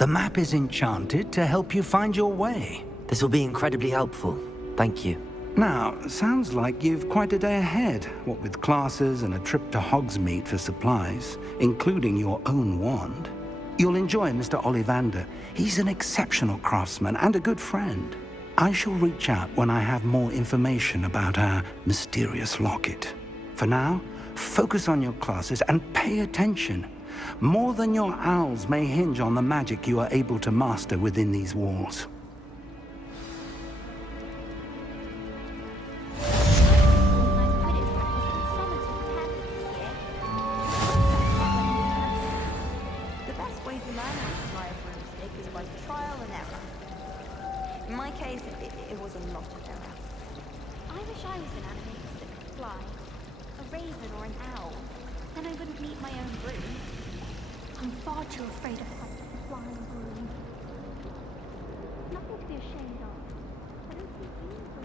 The map is enchanted to help you find your way. This will be incredibly helpful. Thank you. Now, sounds like you've quite a day ahead, what with classes and a trip to Hogsmeade for supplies, including your own wand. You'll enjoy Mr. Ollivander. He's an exceptional craftsman and a good friend. I shall reach out when I have more information about our mysterious locket. For now, focus on your classes and pay attention. More than your owls may hinge on the magic you are able to master within these walls. The best way to learn how to fly a broomstick is by trial and error. In my case, it was a lot of error. I wish I was an animator that could fly. A raven or an owl. Then I wouldn't need my own broom. I'm far too afraid of a flying broom. Nothing to be ashamed of. I don't think you need to.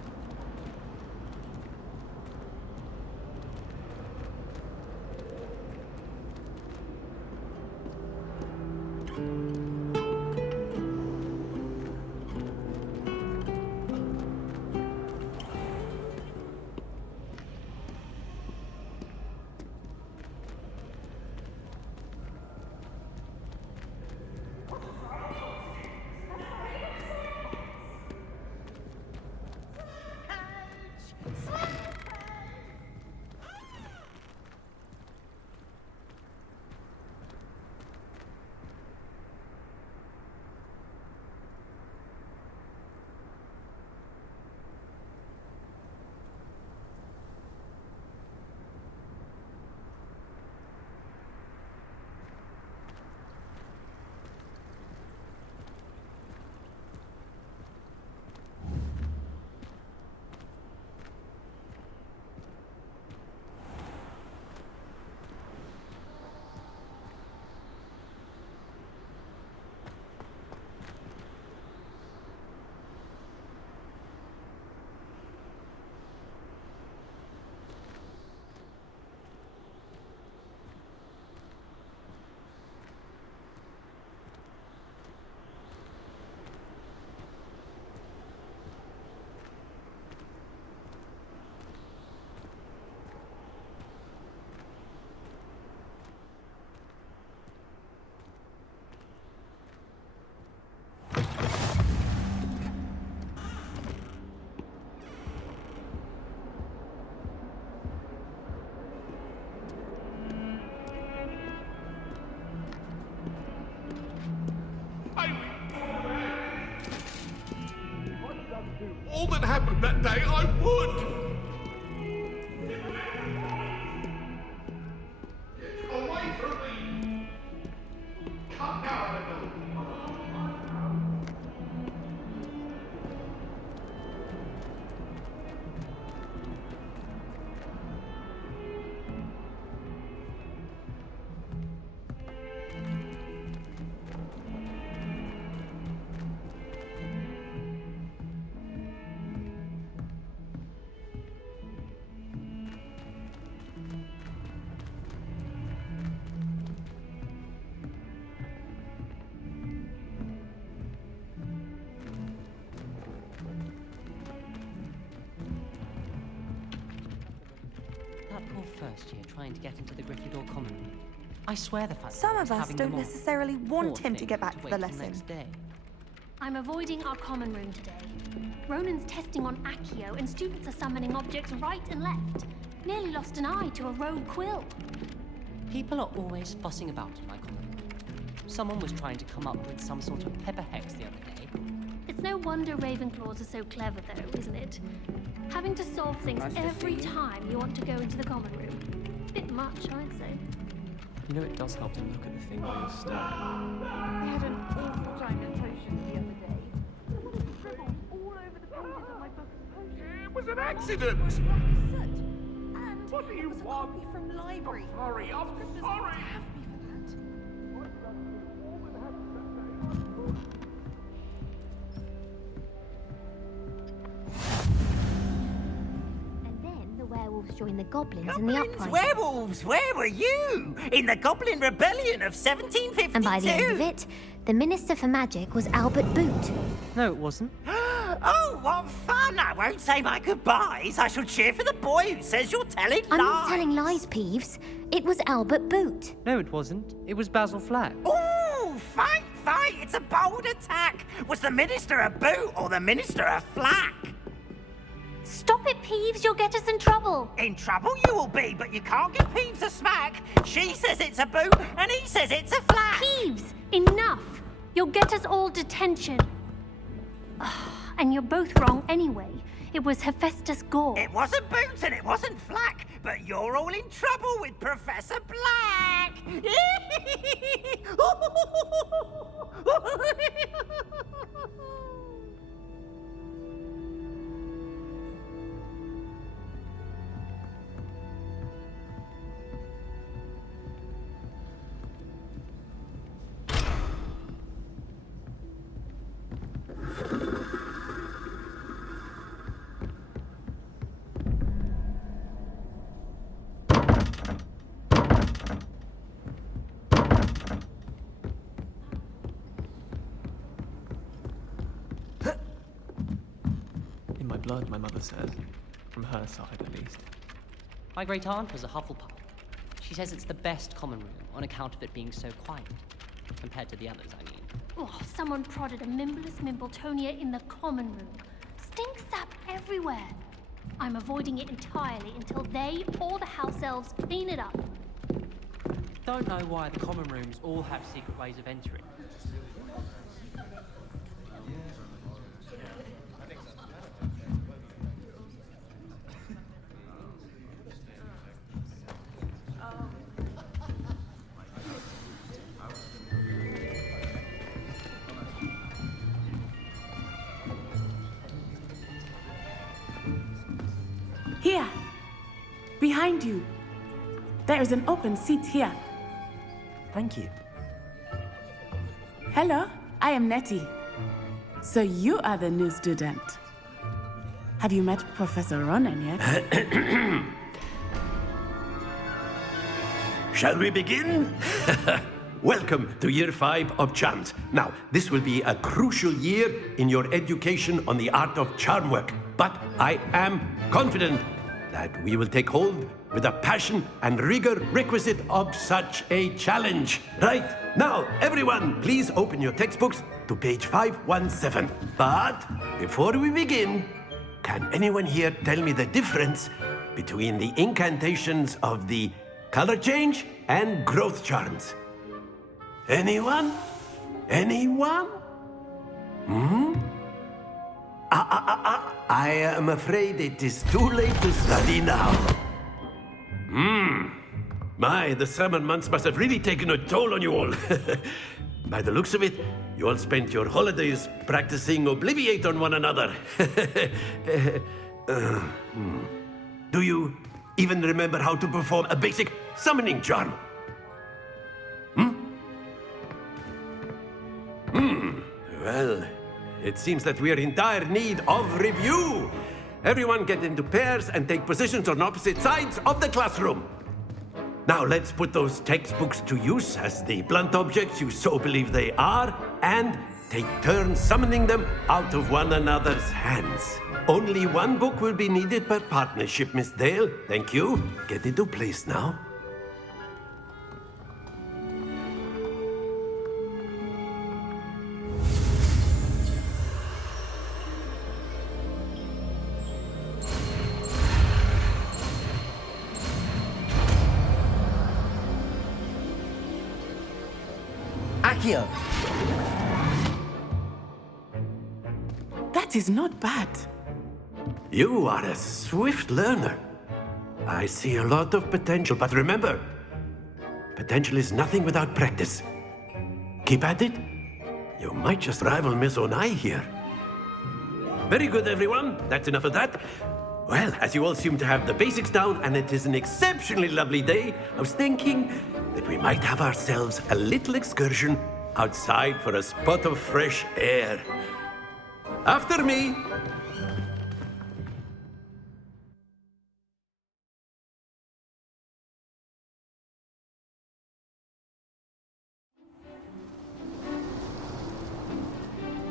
All that happened that day, I would! Get away from me! Come now, Annabelle! First year trying to get into the Gryffindor common room. I swear the fact Some of us having don't them all. necessarily want Poor him to thing get back to wait the till lesson. next day. I'm avoiding our common room today. Ronan's testing on Accio and students are summoning objects right and left. Nearly lost an eye to a rogue quill. People are always fussing about in my common room. Someone was trying to come up with some sort of pepper hex the other day. It's no wonder Ravenclaws are so clever though, isn't it? Having to solve things every time you want to go into the common room. Bit much, I'd say. You know, it does help to look at the thing while you're stuck. I had an awful time in potions the other day. There were scribbles all over the pages of my book of potions. It was an accident! And What do you it was a want? copy from library. I'm sorry, I'm Scribblers sorry! can't have me for that. And then the werewolves joined the goblins in the Goblins, uprising. werewolves, where were you? In the Goblin Rebellion of 1752? And by the end of it, The Minister for Magic was Albert Boot. No, it wasn't. Oh, what fun! I won't say my goodbyes. I shall cheer for the boy who says you're telling lies. I'm not telling lies, Peeves. It was Albert Boot. No, it wasn't. It was Basil Flack. Ooh, fight! It's a bold attack. Was the Minister a boot or the Minister a flack? Stop it, Peeves. You'll get us in trouble. In trouble you will be, but you can't give Peeves a smack. She says it's a boot and he says it's a flack. Peeves, enough. You'll get us all detention. And you're both wrong anyway. It was Hephaestus Gore. It wasn't boot and it wasn't flack, but you're all in trouble with Professor Black. In my blood, my mother said. From her side, at least. My great aunt was a Hufflepuff. She says it's the best common room on account of it being so quiet. Compared to the others, I mean. Oh, someone prodded a Mimbless Mimbletonia in the common room. Stink sap everywhere. I'm avoiding it entirely until they or the house elves clean it up. Don't know why the common rooms all have secret ways of entering. Here, behind you. There is an open seat here. Thank you. Hello, I am Nettie. So you are the new student. Have you met Professor Ronan yet? Shall we begin? Welcome to Year 5 of Charms. Now, this will be a crucial year in your education on the art of charm work. But I am confident that we will take hold with the passion and rigor requisite of such a challenge. Right, now, everyone, please open your textbooks to page 517. But before we begin, can anyone here tell me the difference between the incantations of the color change and growth charms? Anyone? Anyone? I am afraid it is too late to study now. My, the summer months must have really taken a toll on you all. By the looks of it, you all spent your holidays practicing Obliviate on one another. Do you even remember how to perform a basic summoning charm? Well, it seems that we are in dire need of review. Everyone get into pairs and take positions on opposite sides of the classroom. Now let's put those textbooks to use as the blunt objects you so believe they are, and take turns summoning them out of one another's hands. Only one book will be needed per partnership, Miss Dale. Thank you. Get into place now. Accio! That is not bad. You are a swift learner. I see a lot of potential, but remember, potential is nothing without practice. Keep at it. You might just rival Miss Onai here. Very good, everyone. That's enough of that. Well, as you all seem to have the basics down, and it is an exceptionally lovely day, I was thinking that we might have ourselves a little excursion outside for a spot of fresh air. After me.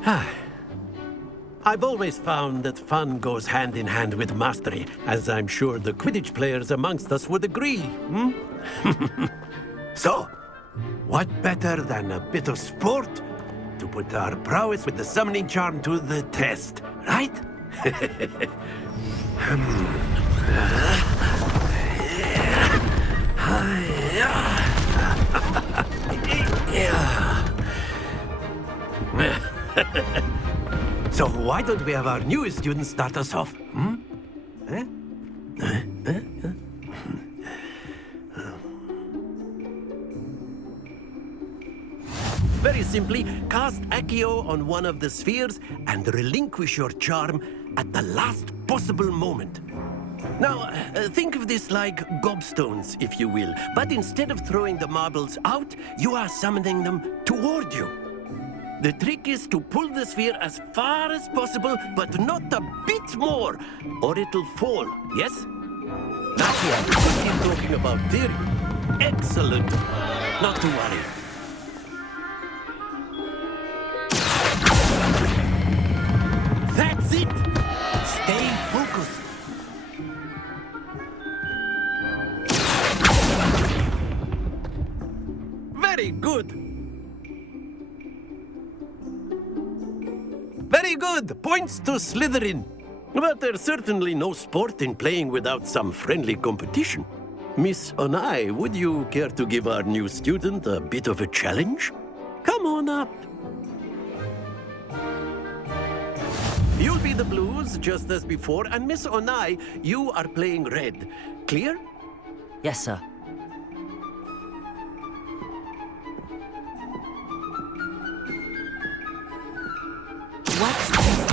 I've always found that fun goes hand in hand with mastery, as I'm sure the Quidditch players amongst us would agree. So, what better than a bit of sport to put our prowess with the summoning charm to the test, right? So why don't we have our newest student start us off? Very simply, cast Accio on one of the spheres and relinquish your charm at the last possible moment. Now, think of this like gobstones, if you will, but instead of throwing the marbles out, you are summoning them toward you. The trick is to pull the sphere as far as possible, but not a bit more, or it'll fall, yes? Accio, we could keep talking about theory. Excellent. Not to worry. That's it! Stay focused. Very good. Very good. Points to Slytherin. But there's certainly no sport in playing without some friendly competition. Miss Onai, would you care to give our new student a bit of a challenge? Come on up. You'll be the blues, just as before, and Miss Onai, you are playing red. Clear? Yes, sir. What's this?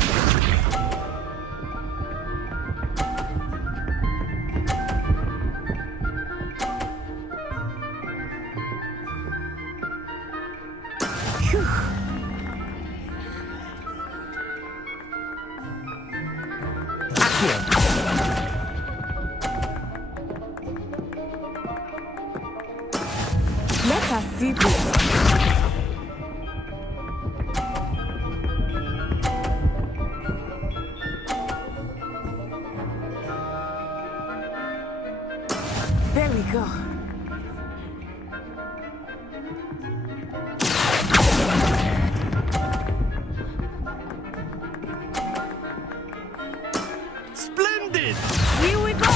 Phew. Let us see this. There we go. Splendid! Here we go.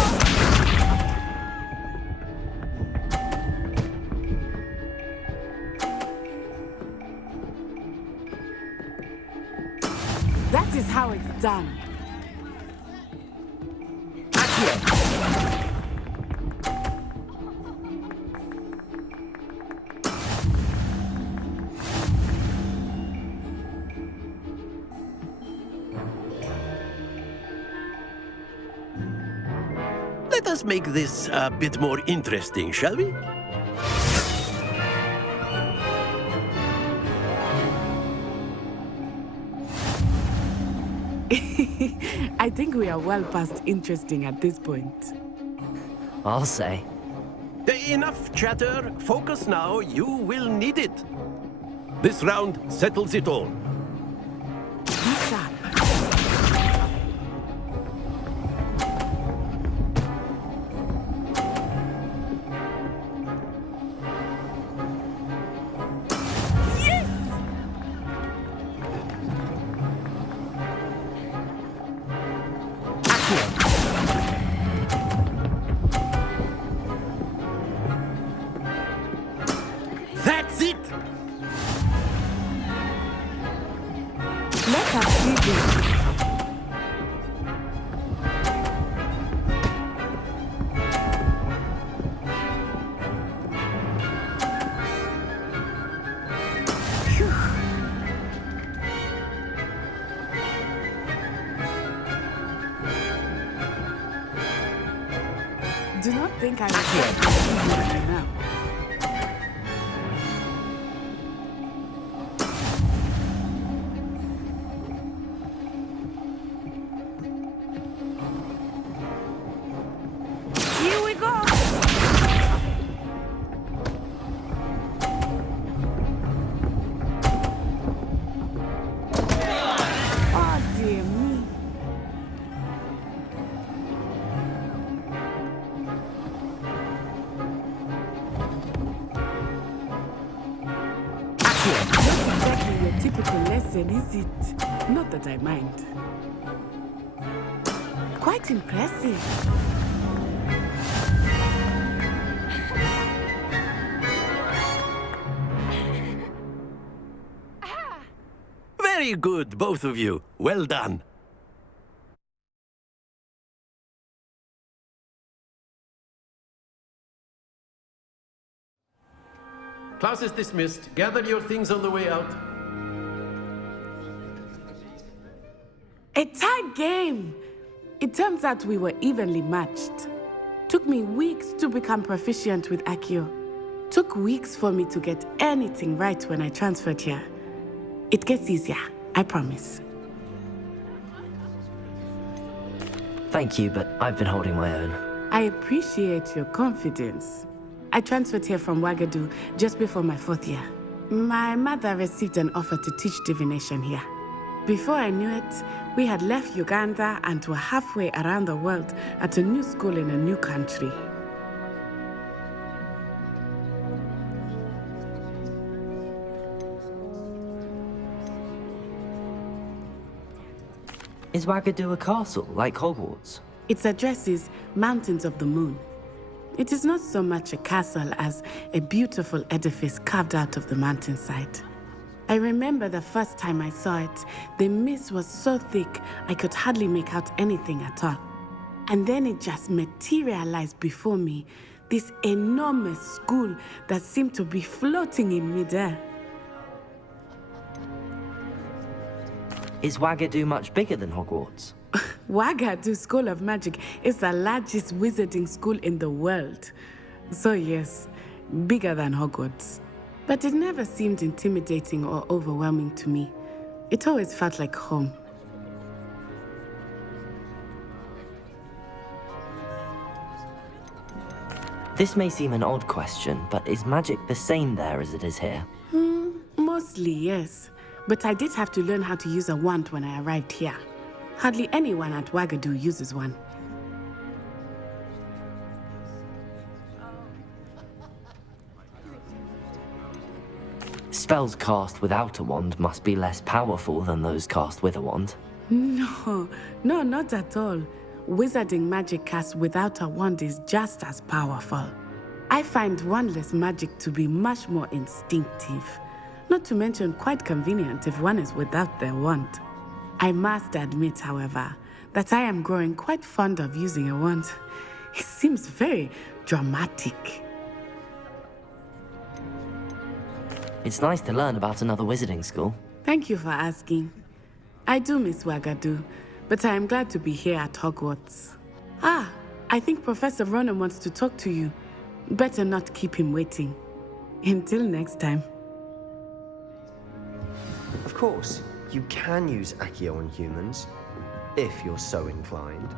That is how it's done. Let us make this a bit more interesting, shall we? I think we are well past interesting at this point. I'll say. Enough chatter. Focus now. You will need it. This round settles it all. Be sharp. That's it! Let us see this. Phew. Do not think I will get this now. Here we go. Not exactly your typical lesson, is it? Not that I mind. Quite impressive. Very good, both of you. Well done. Class is dismissed. Gather your things on the way out. A tie game! It turns out we were evenly matched. Took me weeks to become proficient with Accio. Took weeks for me to get anything right when I transferred here. It gets easier, I promise. Thank you, but I've been holding my own. I appreciate your confidence. I transferred here from Wagadu just before my 4th year. My mother received an offer to teach divination here. Before I knew it, we had left Uganda and were halfway around the world at a new school in a new country. Is Wagadu a castle, like Hogwarts? Its address is Mountains of the Moon. It is not so much a castle as a beautiful edifice carved out of the mountainside. I remember the first time I saw it, the mist was so thick I could hardly make out anything at all. And then it just materialized before me, this enormous school that seemed to be floating in midair. Is Wagadu much bigger than Hogwarts? Wagadu School of Magic is the largest wizarding school in the world. So yes, bigger than Hogwarts. But it never seemed intimidating or overwhelming to me. It always felt like home. This may seem an odd question, but is magic the same there as it is here? Mostly, yes. But I did have to learn how to use a wand when I arrived here. Hardly anyone at Wagadu uses one. Spells cast without a wand must be less powerful than those cast with a wand. No, not at all. Wizarding magic cast without a wand is just as powerful. I find wandless magic to be much more instinctive. Not to mention quite convenient if one is without their wand. I must admit, however, that I am growing quite fond of using a wand. It seems very dramatic. It's nice to learn about another wizarding school. Thank you for asking. I do miss Wagadu, but I am glad to be here at Hogwarts. Ah, I think Professor Ronan wants to talk to you. Better not keep him waiting. Until next time. Of course, you can use Accio on humans, if you're so inclined.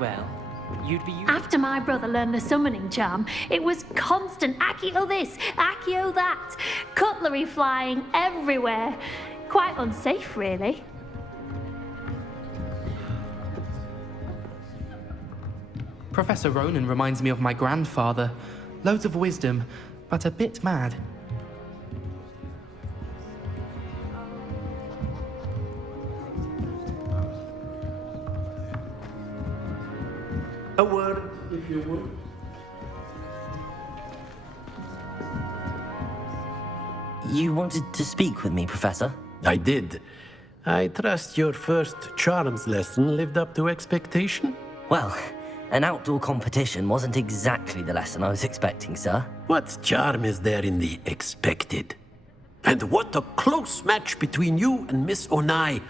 Well, you'd be After my brother learned the summoning charm, it was constant Accio this, Accio that, cutlery flying everywhere. Quite unsafe, really. Professor Ronan reminds me of my grandfather. Loads of wisdom, but a bit mad. A word, if you would. You wanted to speak with me, Professor? I did. I trust your first charms lesson lived up to expectation? Well, an outdoor competition wasn't exactly the lesson I was expecting, sir. What charm is there in the expected? And what a close match between you and Miss Onai.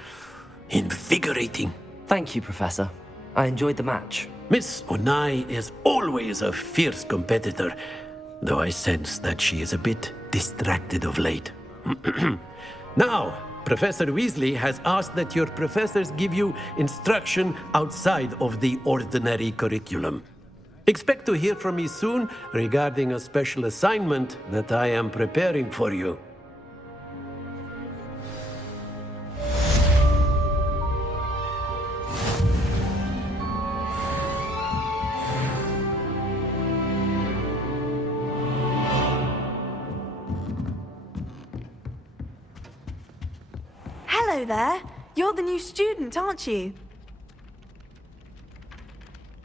Invigorating. Thank you, Professor. I enjoyed the match. Miss Onai is always a fierce competitor, though I sense that she is a bit distracted of late. Now, Professor Weasley has asked that your professors give you instruction outside of the ordinary curriculum. Expect to hear from me soon regarding a special assignment that I am preparing for you. Hello there. You're the new student, aren't you?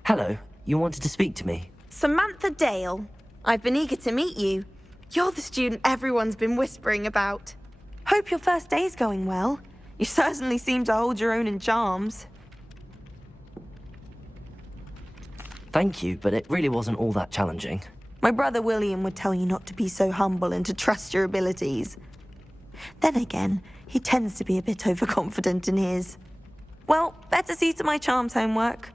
Hello, you wanted to speak to me? Samantha Dale. I've been eager to meet you. You're the student everyone's been whispering about. Hope your first day's going well. You certainly seem to hold your own in charms. Thank you, but it really wasn't all that challenging. My brother William would tell you not to be so humble and to trust your abilities. Then again, he tends to be a bit overconfident in his. Well, better see to my charms homework.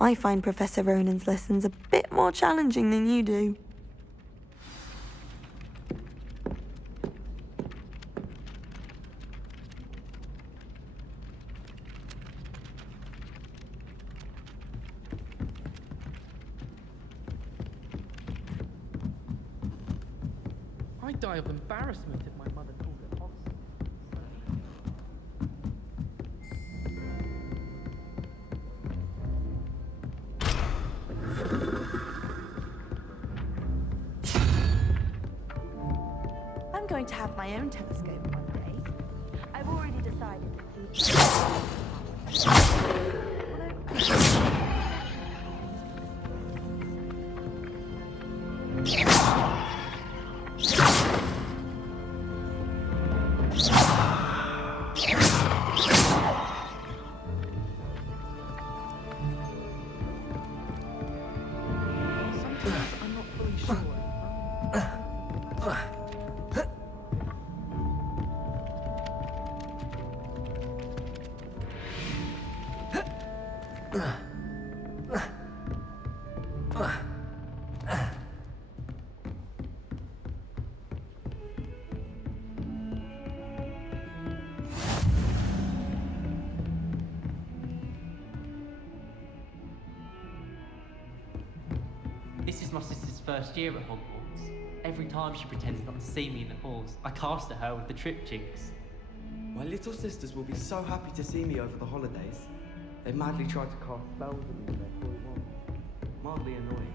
I find Professor Ronan's lessons a bit more challenging than you do. I'd die of embarrassment if my mother called it Hogwarts. I'm going to have my own telescope one day. I've already decided Sometimes I'm not fully sure. This is my sister's first year at Hogwarts. Every time she pretends not to see me in the halls, I cast at her with the trip jinx. My little sisters will be so happy to see me over the holidays. They madly tried to cast spells on me their toy wand. Mildly annoying.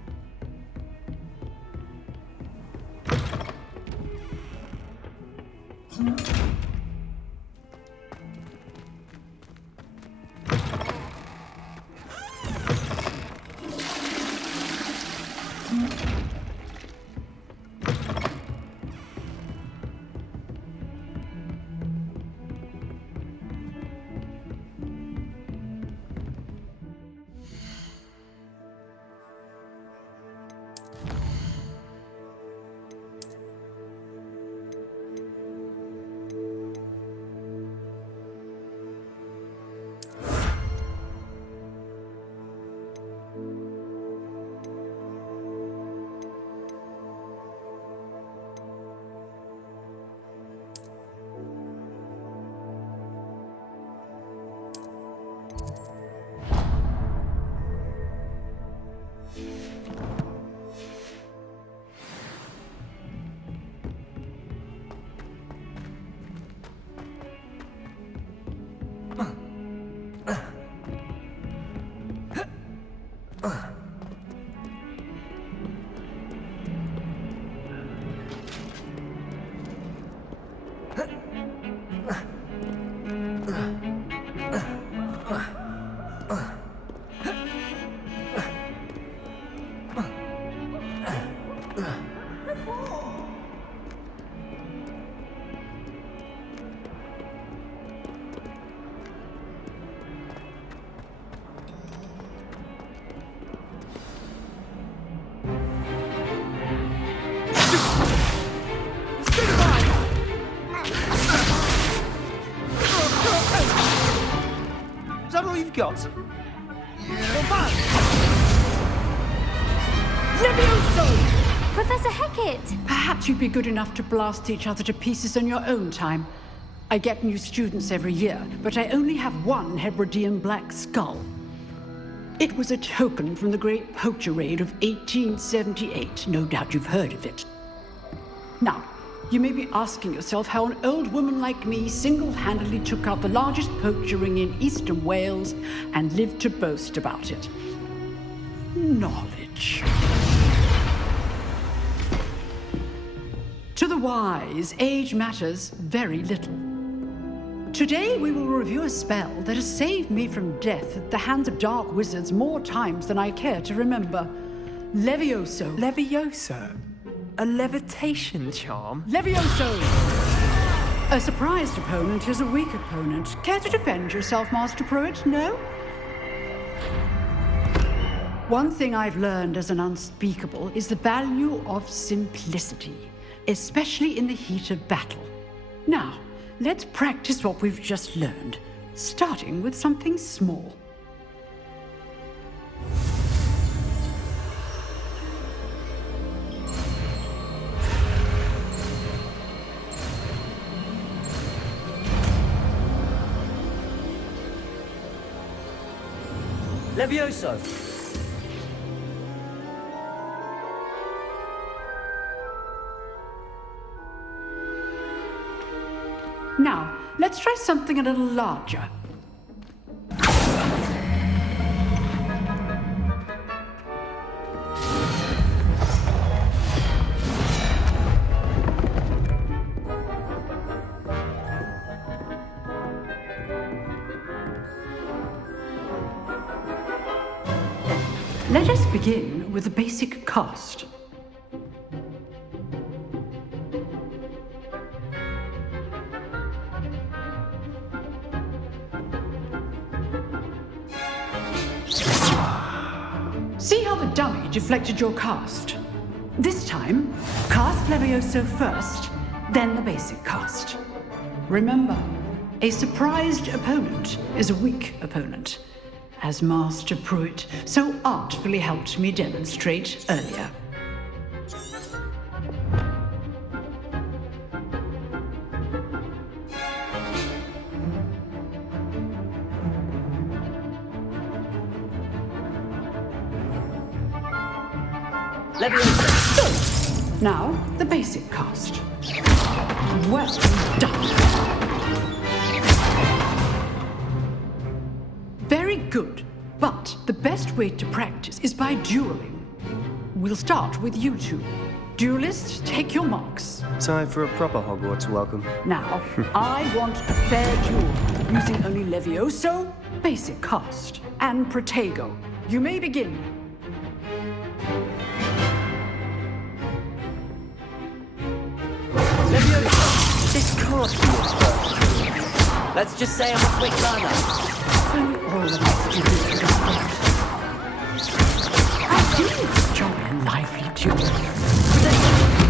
Got. Professor Hecat! Perhaps you'd be good enough to blast each other to pieces on your own time. I get new students every year, but I only have one Hebridean black skull. It was a token from the Great Poacher Raid of 1878. No doubt you've heard of it. Now, you may be asking yourself how an old woman like me single-handedly took out the largest poacher ring in eastern Wales and lived to boast about it. Knowledge. To the wise, age matters very little. Today we will review a spell that has saved me from death at the hands of dark wizards more times than I care to remember. Levioso. Levioso? A levitation charm? Levioso! A surprised opponent is a weak opponent. Care to defend yourself, Master Pruitt? No? One thing I've learned as an unspeakable is the value of simplicity, especially in the heat of battle. Now, let's practice what we've just learned, starting with something small. Levioso! Now, let's try something a little larger. Let us begin with the basic cast. See how the dummy deflected your cast? This time, cast Levioso first, then the basic cast. Remember, a surprised opponent is a weak opponent, as Master Pruitt so artfully helped me demonstrate earlier. Levioso. Now, the basic cast. Well done. Very good. But the best way to practice is by dueling. We'll start with you two. Duelists, take your marks. Time for a proper Hogwarts welcome. Now, I want a fair duel, using only Levioso, basic cast, and Protego. You may begin. Levioso! This can't be your first. Let's just say I'm a quick learner. I do enjoy a lively duel.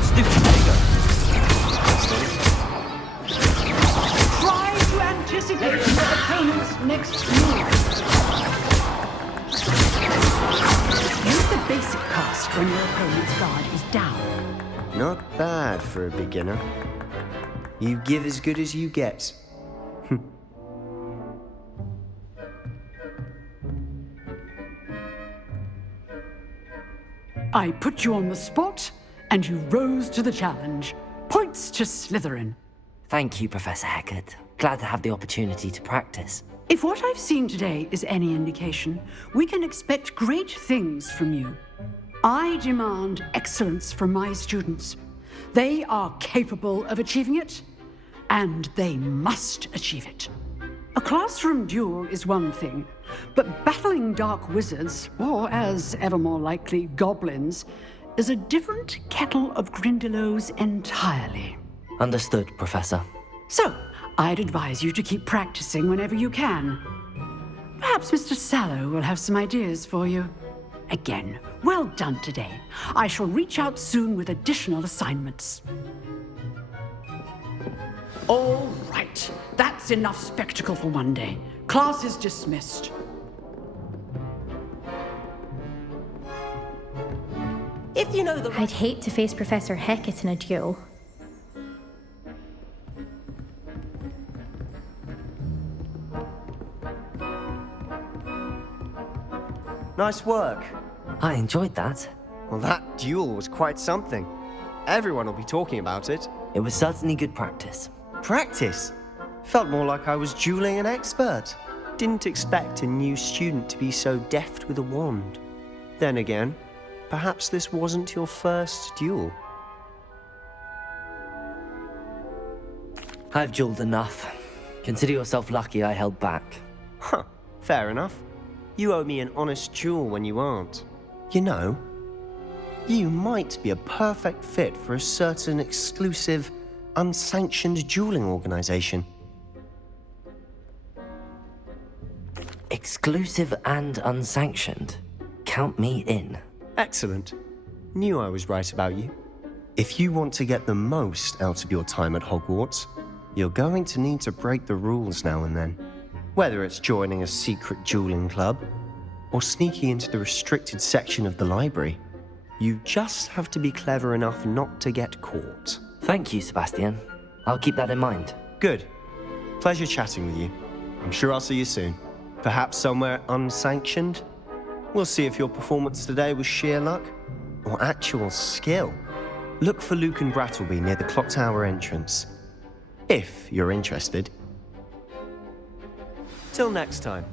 Stupid Protego. Try to anticipate your opponent's next move. Use the basic cast when your opponent's guard is down. Not bad for a beginner. You give as good as you get. I put you on the spot, and you rose to the challenge. Points to Slytherin. Thank you, Professor Hecat. Glad to have the opportunity to practice. If what I've seen today is any indication, we can expect great things from you. I demand excellence from my students. They are capable of achieving it, and they must achieve it. A classroom duel is one thing, but battling dark wizards, or as ever more likely, goblins, is a different kettle of Grindylows entirely. Understood, Professor. So, I'd advise you to keep practicing whenever you can. Perhaps Mr. Sallow will have some ideas for you. Again, well done today. I shall reach out soon with additional assignments. All right, that's enough spectacle for one day. Class is dismissed. If you know the... I'd hate to face Professor Hecat in a duel. Nice work. I enjoyed that. Well, that duel was quite something. Everyone will be talking about it. It was certainly good practice. Practice? Felt more like I was dueling an expert. Didn't expect a new student to be so deft with a wand. Then again, perhaps this wasn't your first duel. I've dueled enough. Consider yourself lucky I held back. Huh, fair enough. You owe me an honest duel when you aren't. You know, you might be a perfect fit for a certain exclusive, unsanctioned dueling organization. Exclusive and unsanctioned. Count me in. Excellent. Knew I was right about you. If you want to get the most out of your time at Hogwarts, you're going to need to break the rules now and then. Whether it's joining a secret dueling club, or sneaking into the restricted section of the library, you just have to be clever enough not to get caught. Thank you, Sebastian. I'll keep that in mind. Good. Pleasure chatting with you. I'm sure I'll see you soon. Perhaps somewhere unsanctioned? We'll see if your performance today was sheer luck or actual skill. Look for Luke and Brattleby near the clock tower entrance, if you're interested. Till next time.